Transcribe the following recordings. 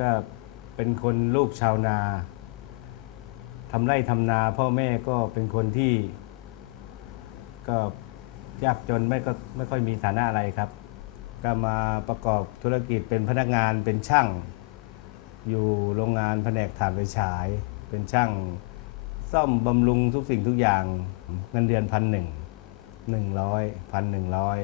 ก็เป็นคนลูกชาวนาทำไร่ทำนาพ่อแม่ก็เป็นคนที่ ก็ยากจนไม่ก็ไม่ค่อยมีฐานะอะไรครับ ก็มาประกอบธุรกิจเป็นพนักงานเป็นช่าง อยู่โรงงานแผนกถ่านไฟฉาย เป็นช่างซ่อมบำรุงทุกสิ่งทุกอย่างเงินเดือนพันหนึ่งหนึ่งร้อยพันหนึ่งร้อย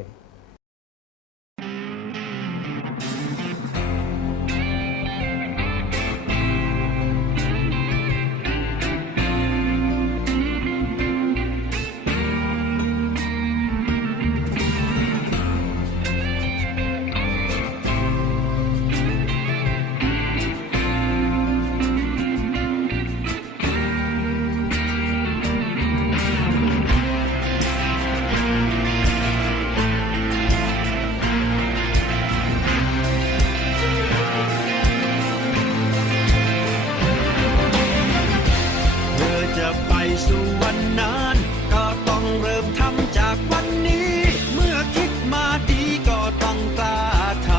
จะไปสู่วันนั้น ก็ต้องเริ่มทำจากวันนี้ เมื่อคิดมาดีก็ต้องกล้าท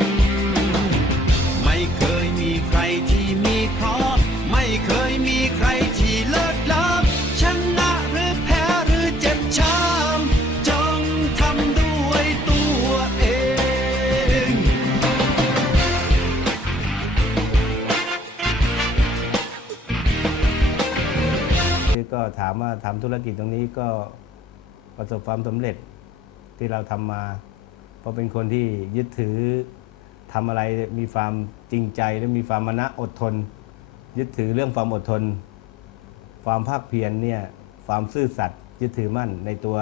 ำ ไม่เคยมีใครที่มีพร้อมไม่เคยมีใครที่เลิศล้ ก็ถามว่าทำธุรกิจตรงนี้ก็ประสบความสำเร็จที่เราทำมา เพราะเป็นคนที่ยึดถือทำอะไรมีความจริงใจและมีความมณะอดทน ยึดถือเรื่องความอดทน ความภาคเพียรเนี่ยความซื่อสัตย์ยึดถือมั่นในตัว